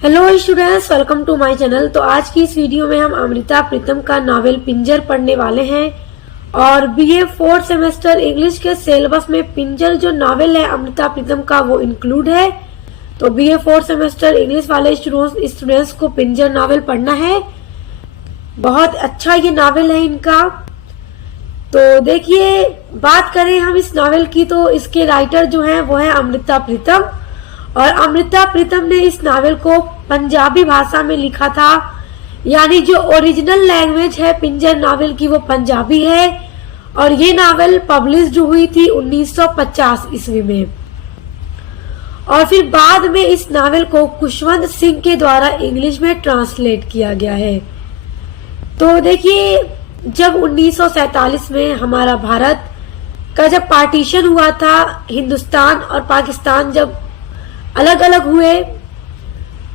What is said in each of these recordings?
Hello students, welcome to my channel. तो आज की इस वीडियो में हम अमृता प्रीतम का नावल पिंजर पढ़ने वाले हैं और बीए 4th सेमेस्टर इंग्लिश के सिलेबस में पिंजर जो नावल है अमृता प्रीतम का वो इंक्लूड है। तो बीए 4th सेमेस्टर इंग्लिश वाले स्टूडेंट्स को पिंजर नावल पढ़ना है। बहुत अच्छा ये नावल है इनका। तो देखिए, बात करें हम इस नावल की तो इसके राइटर जो हैं वो है अमृता प्रीतम और अमृता प्रीतम ने इस नावल को पंजाबी भाषा में लिखा था, यानी जो ओरिजिनल लैंग्वेज है पिंजर नावल की वो पंजाबी है और ये नावल पब्लिश हुई थी 1950 ईस्वी में। और फिर बाद में इस नावल को खुशवंत सिंह के द्वारा इंग्लिश में ट्रांसलेट किया गया है। तो देखिए, जब 1947 में हमारा भारत का जब पार्टीशन हुआ था, हिंदुस्तान और पाकिस्तान जब अलग अलग हुए,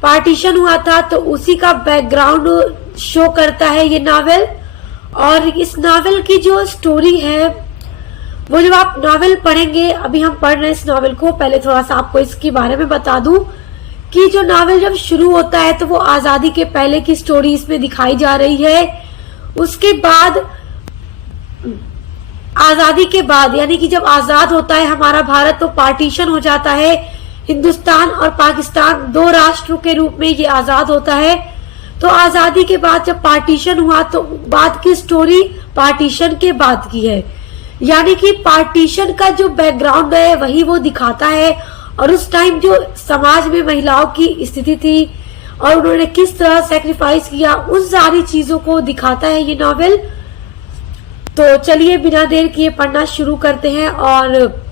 पार्टीशन हुआ था, तो उसी का बैकग्राउंड शो करता है ये नावल। और इस नावल की जो स्टोरी है वो जब आप नावल पढ़ेंगे, अभी हम पढ़ रहे हैं इस नावल को, पहले थोड़ा सा आपको इसके बारे में बता दूं कि जो नावल जब शुरू होता है तो वो आजादी के पहले की स्टोरी इसमें दिखाई जा रही है। उसके बाद आजादी के बाद, यानी कि जब आजाद होता है हमारा भारत तो पार्टीशन हो जाता है, हिंदुस्तान और पाकिस्तान दो राष्ट्रों के रूप में ये आजाद होता है। तो आजादी के बाद जब पार्टीशन हुआ तो बाद की स्टोरी पार्टीशन के बाद की है, यानी कि पार्टीशन का जो बैकग्राउंड है वही वो दिखाता है और उस टाइम जो समाज में महिलाओं की स्थिति थी और उन्होंने किस तरह सेक्रीफाइस किया, उन सारी चीजों को दिखाता है ये नॉवेल। तो चलिए बिना देर किए पढ़ना शुरू करते हैं। और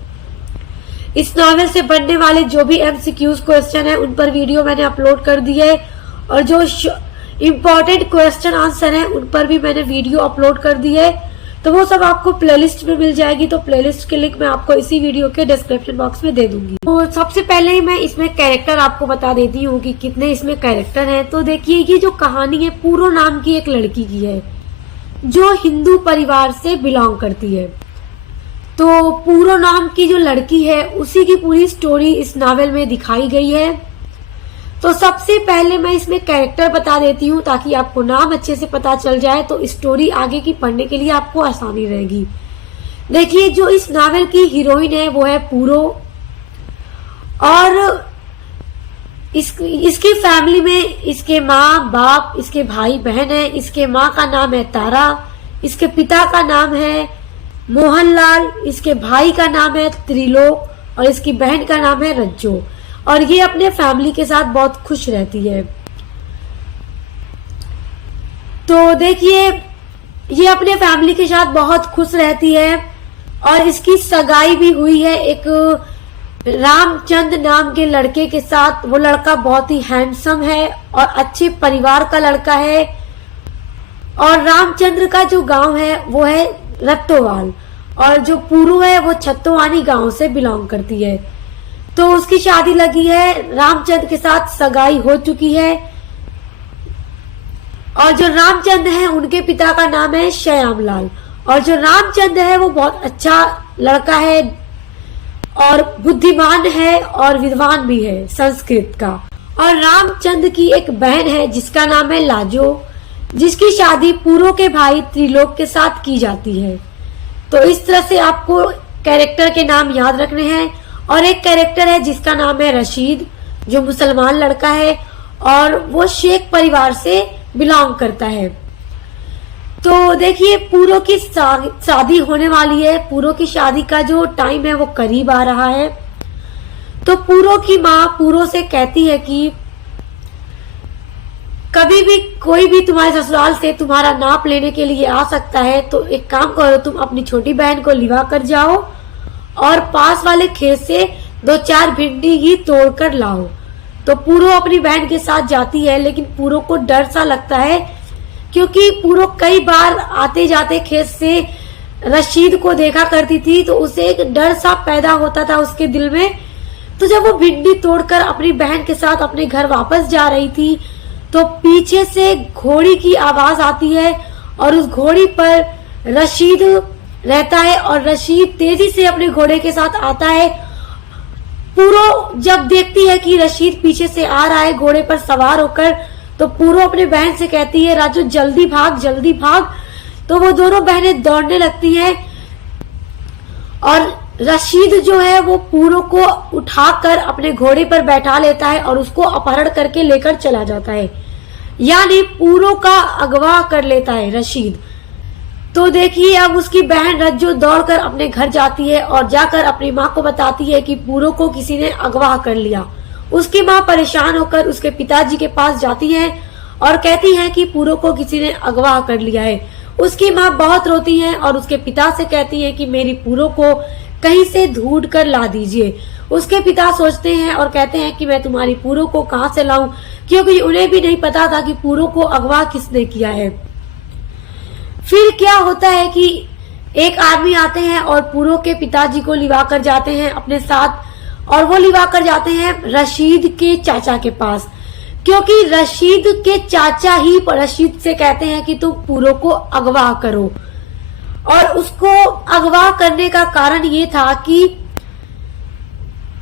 इस नॉवेल से बनने वाले जो भी MCQs क्वेश्चन है उन पर वीडियो मैंने अपलोड कर दी है और जो इम्पोर्टेंट क्वेश्चन आंसर है उन पर भी मैंने वीडियो अपलोड कर दी है। तो वो सब आपको प्लेलिस्ट में मिल जाएगी। तो प्लेलिस्ट के लिंक मैं आपको इसी वीडियो के डिस्क्रिप्शन बॉक्स में दे दूंगी। तो सबसे पहले ही मैं इसमें कैरेक्टर आपको बता देती हूँ कि कितने इसमें कैरेक्टर हैं। तो देखिए, ये जो कहानी है पूरो नाम की एक लड़की की है जो हिंदू परिवार से बिलोंग करती है। तो पूरो नाम की जो लड़की है उसी की पूरी स्टोरी इस नावल में दिखाई गई है। तो सबसे पहले मैं इसमें कैरेक्टर बता देती हूँ ताकि आपको नाम अच्छे से पता चल जाए, तो स्टोरी आगे की पढ़ने के लिए आपको आसानी रहेगी। देखिए, जो इस नावल की हीरोइन है वो है पूरो और इसकी फैमिली में इसके माँ बाप, इसके भाई बहन है। इसके माँ का नाम है तारा, इसके पिता का नाम है मोहनलाल, इसके भाई का नाम है त्रिलोक और इसकी बहन का नाम है रज्जो। और ये अपने फैमिली के साथ बहुत खुश रहती है। तो देखिए, ये अपने फैमिली के साथ बहुत खुश रहती है और इसकी सगाई भी हुई है एक रामचंद्र नाम के लड़के के साथ। वो लड़का बहुत ही हैंडसम है और अच्छे परिवार का लड़का है। और रामचंद्र का जो गांव है वो है रत्तोवाल और जो पूरू है वो छत्तोवानी गांव से बिलोंग करती है। तो उसकी शादी लगी है, रामचंद्र के साथ सगाई हो चुकी है। और जो रामचंद्र है उनके पिता का नाम है श्यामलाल और जो रामचंद्र है वो बहुत अच्छा लड़का है और बुद्धिमान है और विद्वान भी है संस्कृत का। और रामचंद्र की एक बहन है जिसका नाम है लाजो, जिसकी शादी पूरो के भाई त्रिलोक के साथ की जाती है। तो इस तरह से आपको कैरेक्टर के नाम याद रखने हैं। और एक कैरेक्टर है जिसका नाम है रशीद, जो मुसलमान लड़का है और वो शेख परिवार से बिलोंग करता है। तो देखिए, पूरो की शादी होने वाली है। पूरो की शादी का जो टाइम है वो करीब आ रहा है। तो पूरो की माँ पूरो से कहती है कि कभी भी कोई भी तुम्हारे ससुराल से तुम्हारा नाप लेने के लिए आ सकता है, तो एक काम करो, तुम अपनी छोटी बहन को लिवा कर जाओ और पास वाले खेत से 2-4 भिंडी ही तोड़ कर लाओ। तो पूरो अपनी बहन के साथ जाती है, लेकिन पूरो को डर सा लगता है क्योंकि पूरो कई बार आते जाते खेत से रशीद को देखा करती थी, तो उसे एक डर सा पैदा होता था उसके दिल में। तो जब वो भिंडी तोड़कर अपनी बहन के साथ अपने घर वापस जा रही थी तो पीछे से घोड़ी की आवाज आती है और उस घोड़ी पर रशीद रहता है और रशीद तेजी से अपने घोड़े के साथ आता है पूरो जब देखती है कि रशीद पीछे से आ रहा है घोड़े पर सवार होकर, तो पूरो अपने बहन से कहती है राजू जल्दी भाग जल्दी भाग। तो वो दोनों बहनें दौड़ने लगती हैं और रशीद जो है वो पूरो को उठाकर अपने घोड़े पर बैठा लेता है और उसको अपहरण करके लेकर चला जाता है, यानी पूरो का अगवा कर लेता है रशीद। तो देखिए अब उसकी बहन रज्जो दौड़कर अपने घर जाती है और जाकर अपनी माँ को बताती है कि पूरो को किसी ने अगवा कर लिया। उसकी माँ परेशान होकर उसके पिताजी के पास जाती है और कहती है कि पूरो को किसी ने अगवा कर लिया है। उसकी माँ बहुत रोती है और उसके पिता से कहती है कि मेरी पूरो को कहीं से ढूंढ कर ला दीजिए। उसके पिता सोचते हैं और कहते हैं कि मैं तुम्हारी पूरो को कहाँ से लाऊं, क्योंकि उन्हें भी नहीं पता था कि पूरो को अगवा किसने किया है। फिर क्या होता है कि एक आदमी आते हैं और पूरो के पिताजी को लिवा कर जाते हैं अपने साथ, और वो लिवा कर जाते हैं रशीद के चाचा के पास, क्योंकि रशीद के चाचा ही रशीद से कहते हैं कि तुम पूरो को अगवा करो। और उसको अगवा करने का कारण ये था कि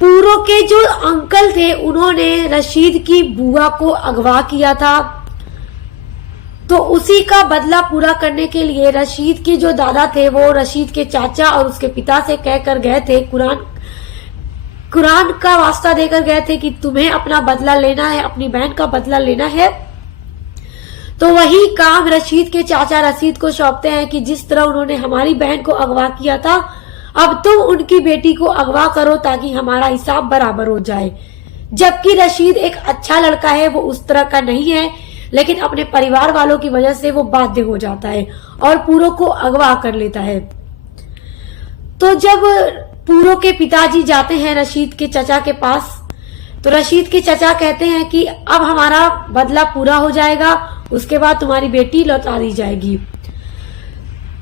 पूरो के जो अंकल थे उन्होंने रशीद की बुआ को अगवा किया था, तो उसी का बदला पूरा करने के लिए रशीद के जो दादा थे वो रशीद के चाचा और उसके पिता से कहकर गए थे, कुरान का वास्ता देकर गए थे कि तुम्हें अपना बदला लेना है, अपनी बहन का बदला लेना है। तो वही काम रशीद के चाचा रशीद को सौंपते हैं कि जिस तरह उन्होंने हमारी बहन को अगवा किया था, अब तुम उनकी बेटी को अगवा करो ताकि हमारा हिसाब बराबर हो जाए। जबकि रशीद एक अच्छा लड़का है, वो उस तरह का नहीं है, लेकिन अपने परिवार वालों की वजह से वो बाध्य हो जाता है और पूरो को अगवा कर लेता है। तो जब पूरो के पिताजी जाते हैं रशीद के चचा के पास, तो रशीद के चचा कहते हैं कि अब हमारा बदला पूरा हो जाएगा, उसके बाद तुम्हारी बेटी लौटा दी जाएगी।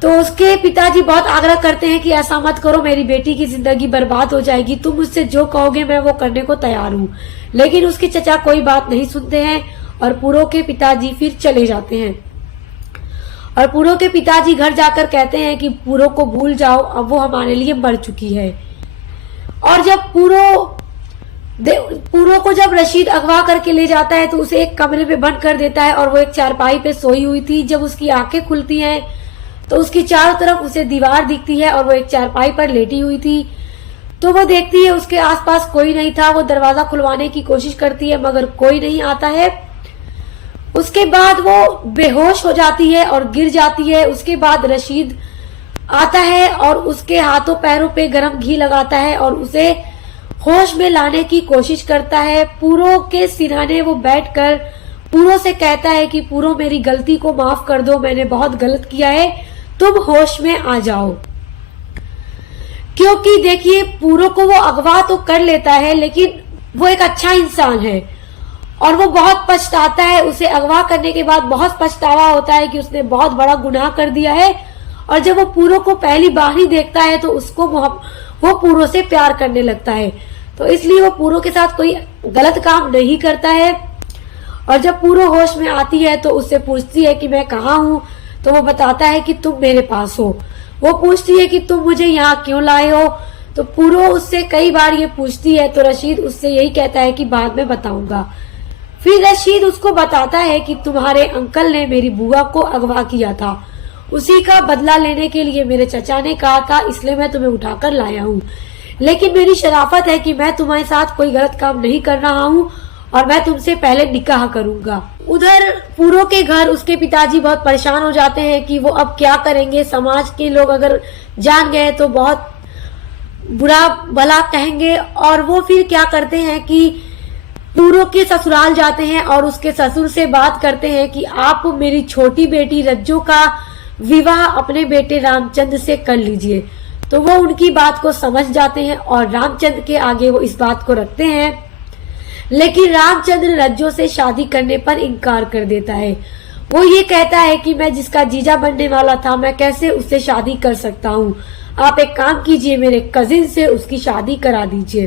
तो उसके पिताजी बहुत आग्रह करते हैं कि ऐसा मत करो, मेरी बेटी की जिंदगी बर्बाद हो जाएगी, तुम मुझसे जो कहोगे मैं वो करने को तैयार हूँ। लेकिन उसके चचा कोई बात नहीं सुनते हैं और पूरो के पिताजी फिर चले जाते हैं। और पूरो के पिताजी घर जाकर कहते हैं कि पूरो को भूल जाओ, अब वो हमारे लिए मर चुकी है। और जब पूरो को जब रशीद अगवा करके ले जाता है तो उसे एक कमरे में बंद कर देता है और वो एक चारपाई पे सोई हुई थी। जब उसकी आंखें खुलती हैं तो उसकी चारों तरफ उसे दीवार दिखती है और वो एक चारपाई पर लेटी हुई थी। तो वो देखती है उसके आसपास कोई नहीं था। वो दरवाजा खुलवाने की कोशिश करती है मगर कोई नहीं आता है। उसके बाद वो बेहोश हो जाती है और गिर जाती है। उसके बाद रशीद आता है और उसके हाथों पैरों पे गरम घी लगाता है और उसे होश में लाने की कोशिश करता है। पूरो के सिरहाने वो बैठकर पूरो से कहता है कि पूरो मेरी गलती को माफ कर दो, मैंने बहुत गलत किया है, तुम होश में आ जाओ। क्योंकि देखिए पूरो को वो अगवा तो कर लेता है लेकिन वो एक अच्छा इंसान है और वो बहुत पछताता है। उसे अगवा करने के बाद बहुत पछतावा होता है कि उसने बहुत बड़ा गुनाह कर दिया है। और जब वो पूरो को पहली बार ही देखता है तो उसको वो पूरो से प्यार करने लगता है। तो इसलिए वो पूरो के साथ कोई गलत काम नहीं करता है। और जब पूरो होश में आती है तो उससे पूछती है कि मैं कहाँ हूँ, तो वो बताता है कि तुम मेरे पास हो। वो पूछती है कि तुम मुझे यहाँ क्यों लाए हो, तो पूरो उससे कई बार ये पूछती है तो रशीद उससे यही कहता है कि बाद में बताऊंगा। फिर रशीद उसको बताता है कि तुम्हारे अंकल ने मेरी बुआ को अगवा किया था, उसी का बदला लेने के लिए मेरे चचा ने कहा था, इसलिए मैं तुम्हें उठाकर लाया हूँ। लेकिन मेरी शराफत है कि मैं तुम्हारे साथ कोई गलत काम नहीं कर रहा हूँ और मैं तुमसे पहले निकाह करूंगा। उधर पूरो के घर उसके पिताजी बहुत परेशान हो जाते हैं कि वो अब क्या करेंगे। समाज के लोग अगर जान गए तो बहुत बुरा भला कहेंगे। और वो फिर क्या करते हैं कि पूरो के ससुराल जाते हैं और उसके ससुर से बात करते हैं कि आप मेरी छोटी बेटी रज्जो का विवाह अपने बेटे रामचंद्र से कर लीजिए। तो वो उनकी बात को समझ जाते हैं और रामचंद्र के आगे वो इस बात को रखते हैं। लेकिन रामचंद्र रज्जो से शादी करने पर इनकार कर देता है। वो ये कहता है कि मैं जिसका जीजा बनने वाला था मैं कैसे उससे शादी कर सकता हूँ, आप एक काम कीजिए, मेरे कजिन से उसकी शादी करा दीजिए।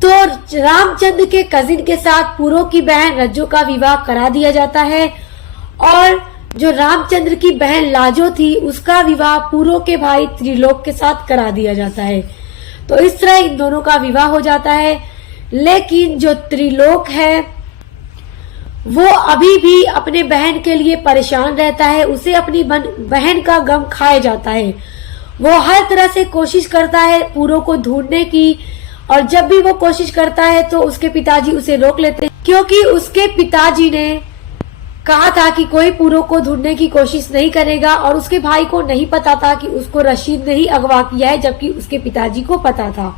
तो रामचंद्र के कजिन के साथ पूरो की बहन रज्जो का विवाह करा दिया जाता है और जो रामचंद्र की बहन लाजो थी उसका विवाह पूरो के भाई त्रिलोक के साथ करा दिया जाता है। तो इस तरह इन दोनों का विवाह हो जाता है। लेकिन जो त्रिलोक है वो अभी भी अपने बहन के लिए परेशान रहता है, उसे अपनी बहन का गम खाया जाता है। वो हर तरह से कोशिश करता है पूरो को ढूंढने की, और जब भी वो कोशिश करता है तो उसके पिताजी उसे रोक लेते हैं, क्योंकि उसके पिताजी ने कहा था कि कोई पूरो को ढूंढने की कोशिश नहीं करेगा, और उसके भाई को नहीं पता था कि उसको रशीद ने ही अगवा किया है, जबकि उसके पिताजी को पता था।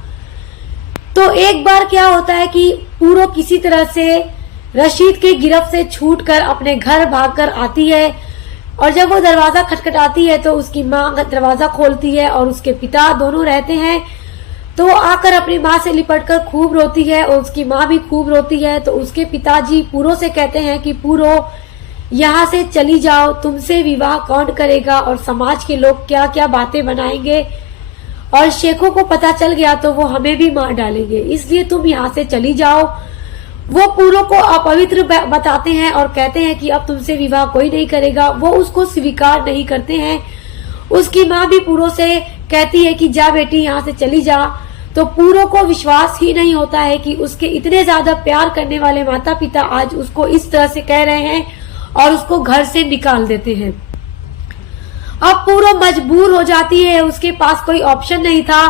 तो एक बार क्या होता है कि पूरो किसी तरह से रशीद के गिरफ्त से छूटकर अपने घर भागकर आती है, और जब वो दरवाजा खटखटाती है तो उसकी माँ दरवाजा खोलती है और उसके पिता दोनों रहते हैं। तो वो आकर अपनी माँ से लिपटकर खूब रोती है और उसकी माँ भी खूब रोती है। तो उसके पिताजी पूरो से कहते हैं कि पूरो, यहाँ से चली जाओ, तुमसे विवाह कौन करेगा और समाज के लोग क्या क्या बातें बनाएंगे, और शेखों को पता चल गया तो वो हमें भी मार डालेंगे, इसलिए तुम यहाँ से चली जाओ। वो पूरो को अपवित्र बताते हैं और कहते हैं कि अब तुमसे विवाह कोई नहीं करेगा। वो उसको स्वीकार नहीं करते हैं। उसकी माँ भी पूरो से कहती है कि जा बेटी, यहाँ से चली जा। तो पूरो को विश्वास ही नहीं होता है कि उसके इतने ज्यादा प्यार करने वाले माता पिता आज उसको इस तरह से कह रहे हैं और उसको घर से निकाल देते हैं। अब पूरो मजबूर हो जाती है, उसके पास कोई ऑप्शन नहीं था,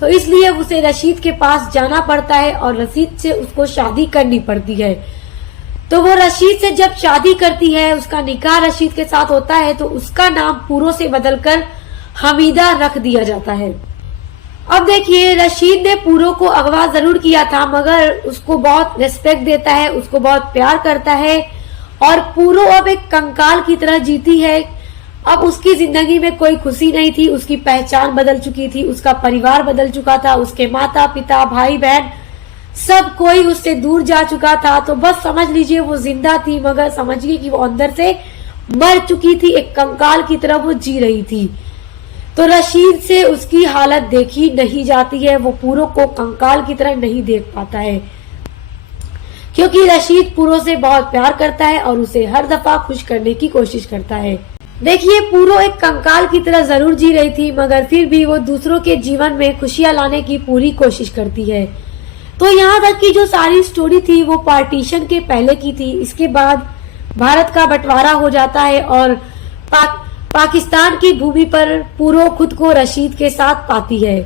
तो इसलिए उसे रशीद के पास जाना पड़ता है और रशीद से उसको शादी करनी पड़ती है। तो वो रशीद से जब शादी करती है, उसका निकाह रशीद के साथ होता है, तो उसका नाम पूरो से बदलकर हमीदा रख दिया जाता है। अब देखिए, रशीद ने पूरो को अगवा जरूर किया था, मगर उसको बहुत रिस्पेक्ट देता है, उसको बहुत प्यार करता है, और पूरो अब एक कंकाल की तरह जीती है। अब उसकी जिंदगी में कोई खुशी नहीं थी, उसकी पहचान बदल चुकी थी, उसका परिवार बदल चुका था, उसके माता पिता भाई बहन सब कोई उससे दूर जा चुका था। तो बस समझ लीजिए वो जिंदा थी, मगर समझिए कि वो अंदर से मर चुकी थी, एक कंकाल की तरह वो जी रही थी। तो रशीद से उसकी हालत देखी नहीं जाती है, वो पूरो को कंकाल की तरह नहीं देख पाता है, क्योंकि रशीद पूरो से बहुत प्यार करता है और उसे हर दफा खुश करने की कोशिश करता है। देखिए, पूरो एक कंकाल की तरह जरूर जी रही थी, मगर फिर भी वो दूसरों के जीवन में खुशियां लाने की पूरी कोशिश करती है। तो यहाँ तक की जो सारी स्टोरी थी वो पार्टीशन के पहले की थी। इसके बाद भारत का बंटवारा हो जाता है और पाकिस्तान की भूमि पर पूरो खुद को रशीद के साथ पाती है।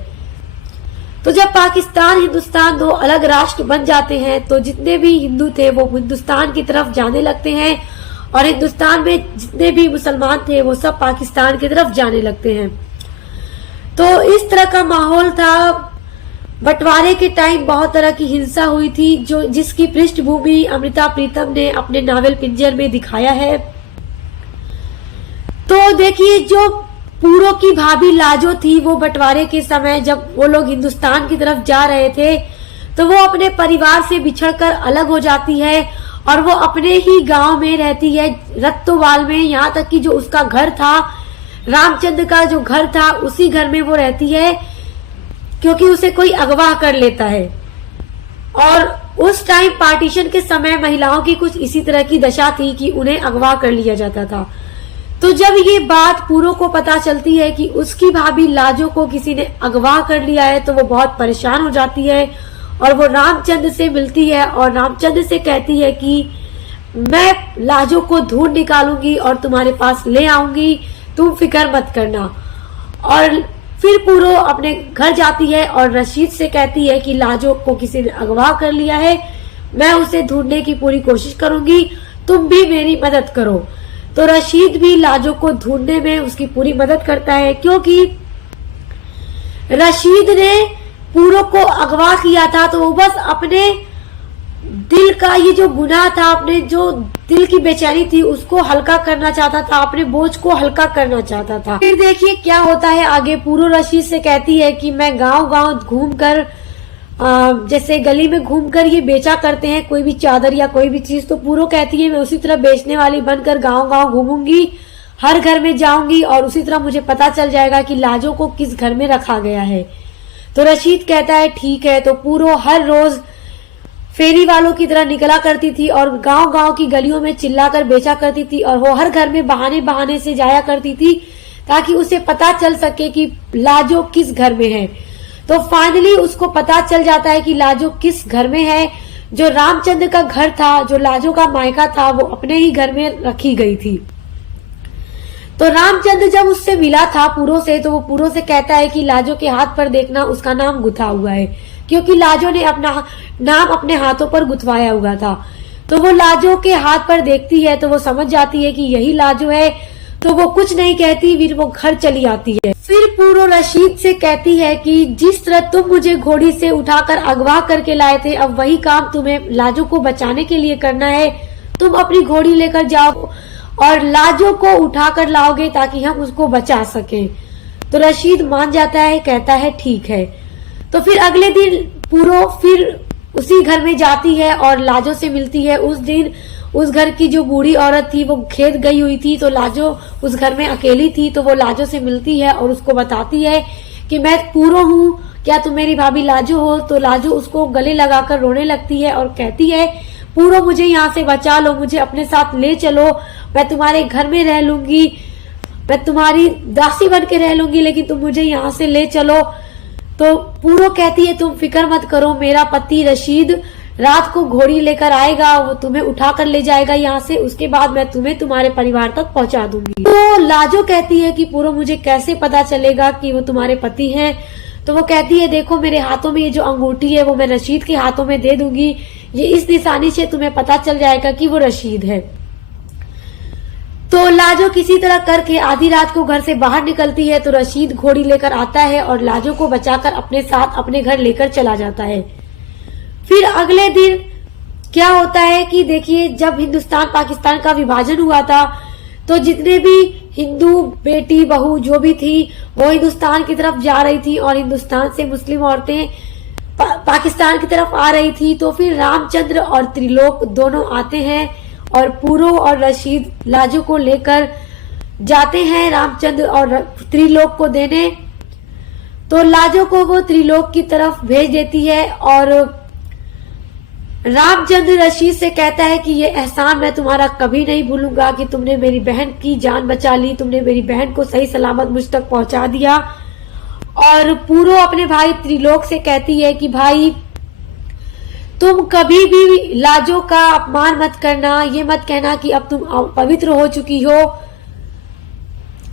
तो जब पाकिस्तान हिंदुस्तान दो अलग राष्ट्र बन जाते हैं, तो जितने भी हिंदू थे वो हिंदुस्तान की तरफ जाने लगते हैं, और हिंदुस्तान में जितने भी मुसलमान थे वो सब पाकिस्तान की तरफ जाने लगते हैं। तो इस तरह का माहौल था। बंटवारे के टाइम बहुत तरह की हिंसा हुई थी, जिसकी पृष्ठभूमि अमृता प्रीतम ने अपने नावल पिंजर में दिखाया है। तो देखिए, जो पूरो की भाभी लाजो थी, वो बंटवारे के समय जब वो लोग हिंदुस्तान की तरफ जा रहे थे, तो वो अपने परिवार से बिछड़कर अलग हो जाती है और वो अपने ही गांव में रहती है, रत्तोवाल में। यहाँ तक कि जो उसका घर था, रामचंद्र का जो घर था, उसी घर में वो रहती है, क्योंकि उसे कोई अगवा कर लेता है। और उस टाइम पार्टीशन के समय महिलाओं की कुछ इसी तरह की दशा थी कि उन्हें अगवा कर लिया जाता था। तो जब ये बात पूरो को पता चलती है कि उसकी भाभी लाजो को किसी ने अगवा कर लिया है, तो वो बहुत परेशान हो जाती है और वो रामचंद्र से मिलती है और रामचंद्र से कहती है कि मैं लाजो को ढूंढ निकालूंगी और तुम्हारे पास ले आऊंगी, तुम फिक्र मत करना। और फिर पूरो अपने घर जाती है और रशीद से कहती है कि लाजो को किसी ने अगवा कर लिया है, मैं उसे ढूंढने की पूरी कोशिश करूंगी, तुम भी मेरी मदद करो। तो रशीद भी लाजो को ढूंढने में उसकी पूरी मदद करता है, क्योंकि रशीद ने पूरो को अगवा किया था तो वो बस अपने दिल का ये जो गुनाह था, अपने जो दिल की बेचैनी थी, उसको हल्का करना चाहता था, अपने बोझ को हल्का करना चाहता था। फिर देखिए क्या होता है आगे। पूरो रशीद से कहती है कि मैं गांव गांव घूमकर, जैसे गली में घूमकर ये बेचा करते हैं कोई भी चादर या कोई भी चीज, तो पूरो कहती है मैं उसी तरह बेचने वाली बनकर गांव गांव घूमूंगी, हर घर में जाऊंगी और उसी तरह मुझे पता चल जाएगा कि लाजो को किस घर में रखा गया है। तो रशीद कहता है ठीक है। तो पूरो हर रोज फेरी वालों की तरह निकला करती थी और गांव गांव की गलियों में चिल्लाकर बेचा करती थी, और वो हर घर में बहाने बहाने से जाया करती थी ताकि उसे पता चल सके कि लाजो किस घर में है। तो फाइनली उसको पता चल जाता है कि लाजो किस घर में है। जो रामचंद्र का घर था, जो लाजो का मायका था, वो अपने ही घर में रखी गई थी। तो रामचंद्र जब उससे मिला था पूरो से, तो वो पूरो से कहता है कि लाजो के हाथ पर देखना, उसका नाम गुथा हुआ है, क्योंकि लाजो ने अपना नाम अपने हाथों पर गुथवाया हुआ था। तो वो लाजो के हाथ पर देखती है तो वो समझ जाती है कि यही लाजो है। तो वो कुछ नहीं कहती, फिर वो घर चली आती है। फिर पूरो रशीद से कहती है कि जिस तरह तुम मुझे घोड़ी से उठाकर अगवा करके लाए थे, अब वही काम तुम्हें लाजो को बचाने के लिए करना है। तुम अपनी घोड़ी लेकर जाओ और लाजो को उठाकर लाओगे ताकि हम उसको बचा सकें। तो रशीद मान जाता है, कहता है ठीक है। तो फिर अगले दिन पूरो फिर उसी घर में जाती है और लाजो से मिलती है। उस दिन उस घर की जो बूढ़ी औरत थी वो खेत गई हुई थी, तो लाजो उस घर में अकेली थी। तो वो लाजो से मिलती है और उसको बताती है कि मैं पूरो हूँ, क्या तुम मेरी भाभी लाजो हो। तो लाजो उसको गले लगाकर रोने लगती है और कहती है, पूरो मुझे यहाँ से बचा लो, मुझे अपने साथ ले चलो, मैं तुम्हारे घर में रह लूंगी, मैं तुम्हारी दासी बन के रह लूंगी, लेकिन तुम मुझे यहाँ से ले चलो। तो पूरो कहती है, तुम फिक्र मत करो, मेरा पति रशीद रात को घोड़ी लेकर आएगा, वो तुम्हें उठा कर ले जाएगा यहाँ से, उसके बाद मैं तुम्हें तुम्हारे परिवार तक पहुंचा दूंगी। तो लाजो कहती है कि पूरो मुझे कैसे पता चलेगा कि वो तुम्हारे पति हैं। तो वो कहती है, देखो मेरे हाथों में ये जो अंगूठी है वो मैं रशीद के हाथों में दे दूंगी, ये इस निशानी से तुम्हें पता चल जाएगा कि वो रशीद है। तो लाजो किसी तरह करके आधी रात को घर से बाहर निकलती है। तो रशीद घोड़ी लेकर आता है और लाजो को बचाकर अपने साथ अपने घर लेकर चला जाता है। फिर अगले दिन क्या होता है कि देखिए, जब हिंदुस्तान पाकिस्तान का विभाजन हुआ था तो जितने भी हिंदू बेटी बहू जो भी थी वो हिंदुस्तान की तरफ जा रही थी और हिंदुस्तान से मुस्लिम औरतें पाकिस्तान की तरफ आ रही थी। तो फिर रामचंद्र और त्रिलोक दोनों आते हैं और पूरो और रशीद लाजो को लेकर जाते हैं रामचंद्र और त्रिलोक को देने। तो लाजो को वो त्रिलोक की तरफ भेज देती है और रामचंद्र रशीद से कहता है कि ये एहसान मैं तुम्हारा कभी नहीं भूलूंगा कि तुमने मेरी बहन की जान बचा ली, तुमने मेरी बहन को सही सलामत मुझ तक पहुंचा दिया। और पूरो अपने भाई त्रिलोक से कहती है कि भाई तुम कभी भी लाजो का अपमान मत करना, ये मत कहना कि अब तुम पवित्र हो चुकी हो,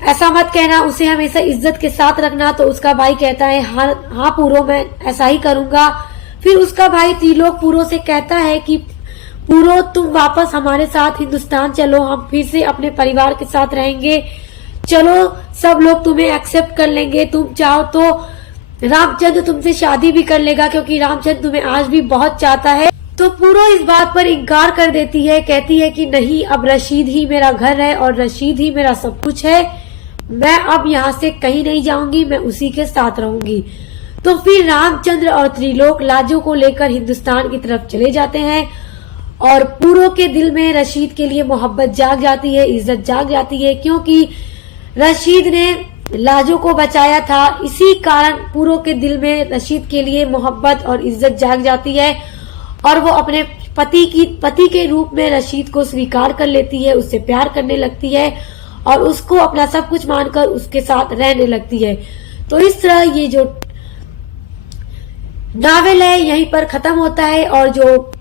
ऐसा मत कहना, उसे हमेशा इज्जत के साथ रखना। तो उसका भाई कहता है, हाँ पूरो मैं ऐसा ही करूंगा। फिर उसका भाई त्रिलोक पूरो से कहता है कि पूरो तुम वापस हमारे साथ हिंदुस्तान चलो, हम फिर से अपने परिवार के साथ रहेंगे, चलो सब लोग तुम्हें एक्सेप्ट कर लेंगे, तुम चाहो तो रामचंद्र तुमसे शादी भी कर लेगा, क्योंकि रामचंद्र तुम्हें आज भी बहुत चाहता है। तो पूरो इस बात पर इनकार कर देती है, कहती है कि नहीं, अब रशीद ही मेरा घर है और रशीद ही मेरा सब कुछ है, मैं अब यहाँ से कहीं नहीं जाऊंगी, मैं उसी के साथ रहूंगी। तो फिर रामचंद्र और त्रिलोक लाजो को लेकर हिंदुस्तान की तरफ चले जाते हैं और पूरो के दिल में रशीद के लिए मोहब्बत जाग जाती है, इज्जत जाग जाती है, क्योंकि रशीद ने लाजो को बचाया था। इसी कारण पूरो के दिल में रशीद के लिए मोहब्बत और इज्जत जाग जाती है और वो अपने पति के रूप में रशीद को स्वीकार कर लेती है, उससे प्यार करने लगती है और उसको अपना सब कुछ मानकर उसके साथ रहने लगती है। तो इस तरह ये जो नावल है यहीं पर खत्म होता है और जो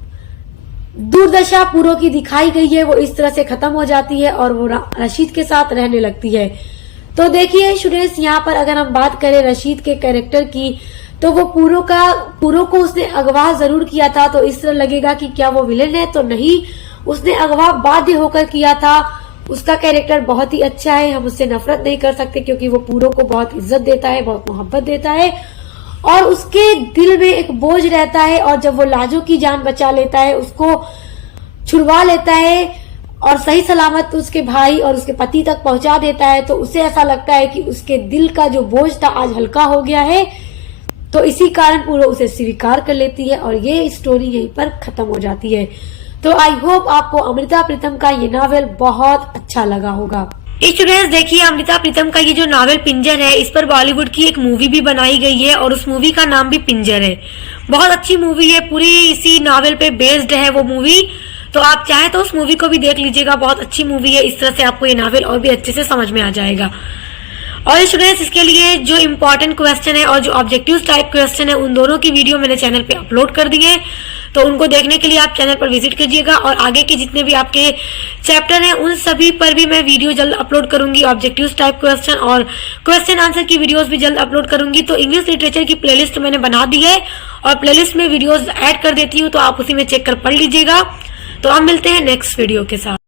दुर्दशा पूरो की दिखाई गई है वो इस तरह से खत्म हो जाती है और वो रशीद के साथ रहने लगती है। तो देखिए स्टूडेंट्स, यहाँ पर अगर हम बात करें रशीद के कैरेक्टर की, तो वो पूरो को उसने अगवा जरूर किया था, तो इस तरह लगेगा कि क्या वो विलेन है, तो नहीं, उसने अगवा बाध्य होकर किया था। उसका कैरेक्टर बहुत ही अच्छा है, हम उससे नफरत नहीं कर सकते क्योंकि वो पूरो को बहुत इज्जत देता है, बहुत मोहब्बत देता है और उसके दिल में एक बोझ रहता है। और जब वो लाजो की जान बचा लेता है, उसको छुड़वा लेता है और सही सलामत उसके भाई और उसके पति तक पहुंचा देता है, तो उसे ऐसा लगता है कि उसके दिल का जो बोझ था आज हल्का हो गया है। तो इसी कारण पूरो उसे स्वीकार कर लेती है और ये स्टोरी यहीं पर खत्म हो जाती है। तो आई होप आपको अमृता प्रीतम का ये नावल बहुत अच्छा लगा होगा। स्टूडेंट्स देखिए, अमृता प्रीतम का ये जो नावल पिंजर है, इस पर बॉलीवुड की एक मूवी भी बनाई गई है और उस मूवी का नाम भी पिंजर है। बहुत अच्छी मूवी है, पूरी इसी नावल पे बेस्ड है वो मूवी, तो आप चाहें तो उस मूवी को भी देख लीजिएगा, बहुत अच्छी मूवी है। इस तरह से आपको ये नावल और भी अच्छे से समझ में आ जाएगा। और स्टूडेंट्स इसके लिए जो इम्पोर्टेंट क्वेश्चन है और जो ऑब्जेक्टिव टाइप क्वेश्चन है उन दोनों की वीडियो मैंने चैनल पे अपलोड कर दी है, तो उनको देखने के लिए आप चैनल पर विजिट कीजिएगा। और आगे के जितने भी आपके चैप्टर हैं उन सभी पर भी मैं वीडियो जल्द अपलोड करूंगी, ऑब्जेक्टिव टाइप क्वेश्चन और क्वेश्चन आंसर की वीडियोस भी जल्द अपलोड करूंगी। तो इंग्लिश लिटरेचर की प्लेलिस्ट मैंने बना दी है और प्लेलिस्ट में वीडियोस ऐड कर देती हूँ, तो आप उसी में चेक कर पढ़ लीजिएगा। तो अब मिलते हैं नेक्स्ट वीडियो के साथ।